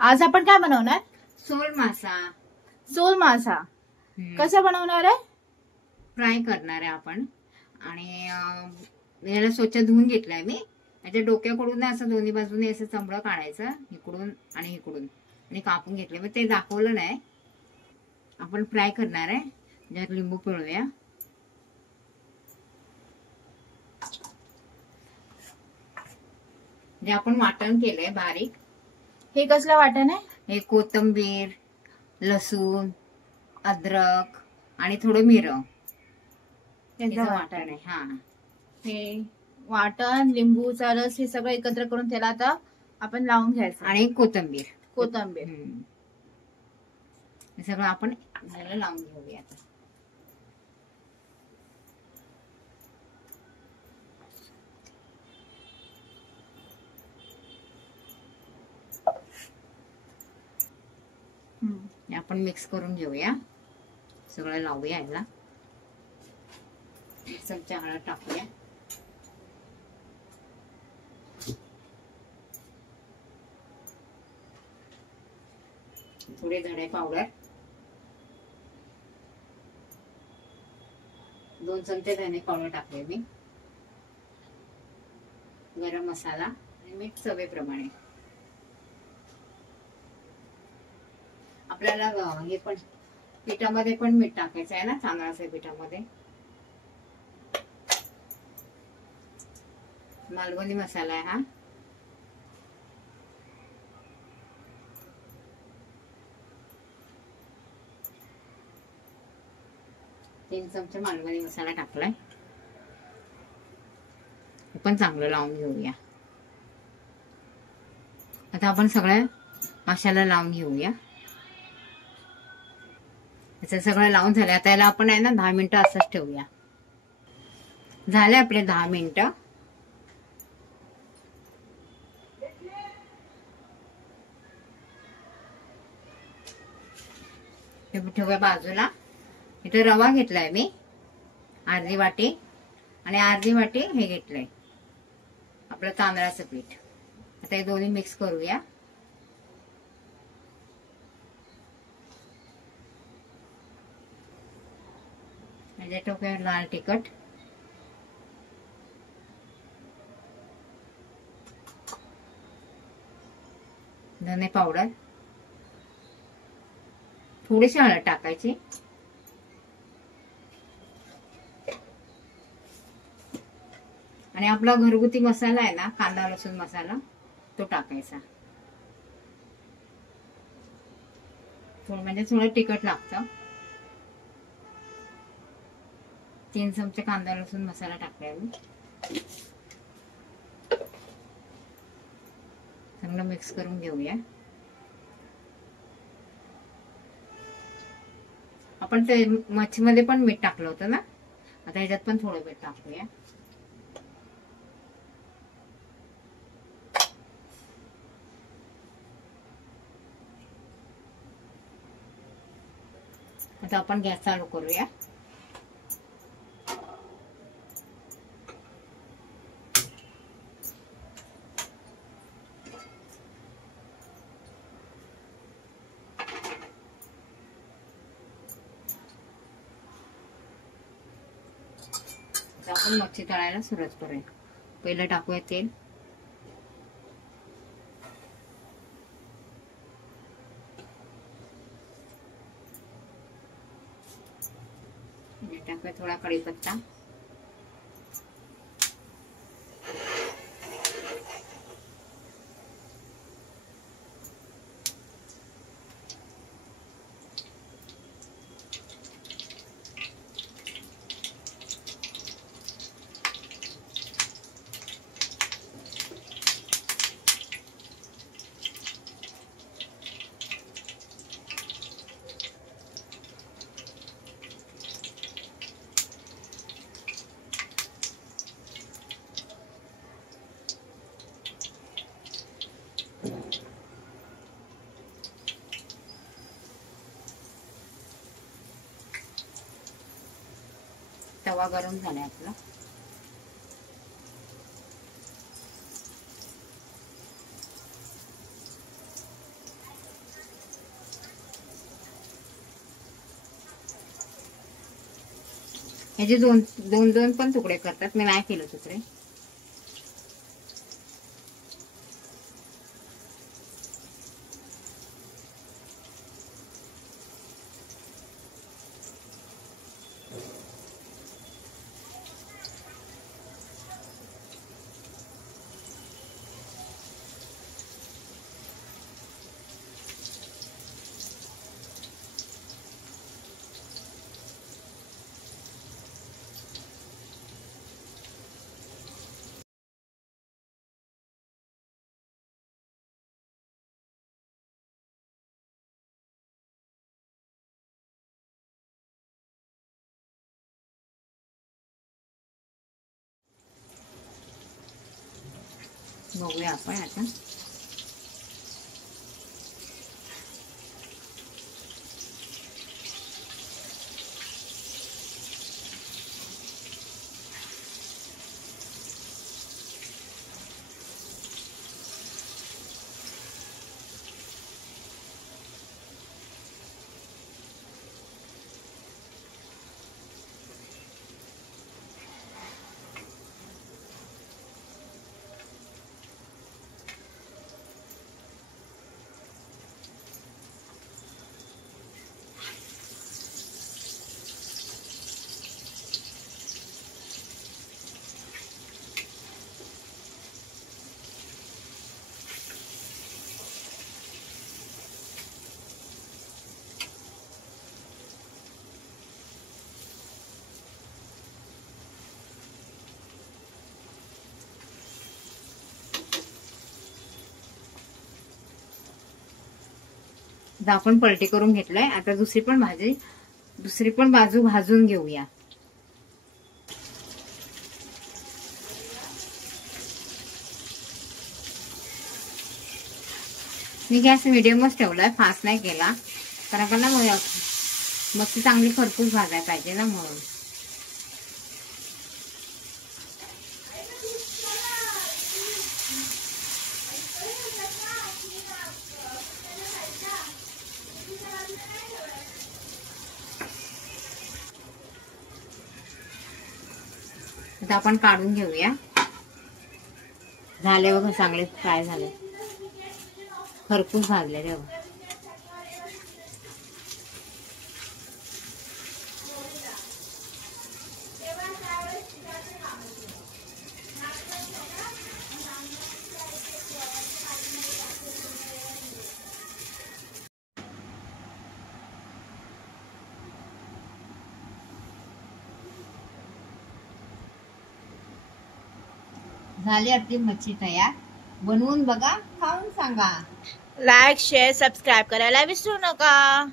आज आपण काय बनवणार? सोल मासा. सोल मासा कसा बनवणार आहे? फ्राय करणार आहे आपण. आणि याला स्वच्छ धुवून घेतलाय मी. याच्या डोक्याकडून असं दोन्ही बाजूने असं चमडं काढायचं, इकडून आणि इकडून, आणि कापून घेतले. मग ते दाखवलं नाही. आपण फ्राय करणार आहे. ज्यात लिंबू पिळूया. जे आपण वाटण केलंय बारीक. हे कसलं वाटण आहे? हे कोथिंबीर, लसूण, अद्रक आणि थोडं मिरं त्याचं वाटण आहे. हा, हे वाटण, लिंबूचा रस हे सगळं एकत्र करून त्याला आता आपण लावून घ्यायचं. आणि कोथिंबीर हे सगळं आपण लावून घेऊया. आपण मिक्स करून घेऊया. सगळं लावूया. याला चमचा हळद टाकूया. थोडे धणे पावडर, 2 चमचे धणे पावडर टाकले मी. गरम मसाला आणि मीठ चवीप्रमाणे. आपल्याला हे पण पिठामध्ये पण मीठ टाकायचं आहे ना, तांदळाच्या पिठामध्ये. मालवणी मसाला आहे हा. तीन चमचे मालवणी मसाला टाकलाय. पण चांगलं लावून घेऊया. आता आपण सगळ्या माशाला लावून घेऊया. सगळं लावून झालं. आता याला आपण आहे ना 10 मिनिटं असंच ठेवूया. झाले आपले 10 मिनिटं. ठेवूया बाजूला. इथे रवा घेतलाय मी अर्धी वाटी, आणि अर्धी वाटी हे घेतलंय आपलं तांदळाचं पीठ. आता हे दोन्ही मिक्स करूया. टाकूया लाल तिखट, धने पावडर, थोडीशी हळद टाकायची, आणि आपला घरगुती मसाला आहे ना, कांदा लसूण मसाला, तो टाकायचा. म्हणजे थोडं तिखट लागतं. 3 चमचे कांदा लसूण मसाला टाकलाय मी. चांगलं मिक्स करून घेऊया. आपण ते मच्छीमध्ये पण मीठ टाकलं होतं ना, आता ह्याच्यात पण थोडं मीठ टाकूया. आता आपण गॅस चालू करूया. आपण मच्छी तळायला सुरुवात करूया. पहिलं टाकूया तेल. टाकूया थोडा कढीपत्ता, तवा गरम झालाय आपला. ह्याचे दोन दोन दोन पण तुकडे करतात, मी नाही केलं तुकडे. बघूया आपण आता. आता आपण पलटी करून घेतलंय. आता दुसरी पण बाजू भाजून घेऊया. मी गॅस मिडियमच ठेवलाय, फास्ट नाही केला, कारण का ना मच्छी चांगली खरपूस भाजायला पाहिजे ना, म्हणून. आता आपण काढून घेऊया. झाले बघा, चांगले फ्राय झाले, खरपूस भाजले रे. झाली आपली मच्छी तयार. बनवून बघा, खाऊन सांगा. लाईक शेअर सबस्क्राईब करायला विसरू नका.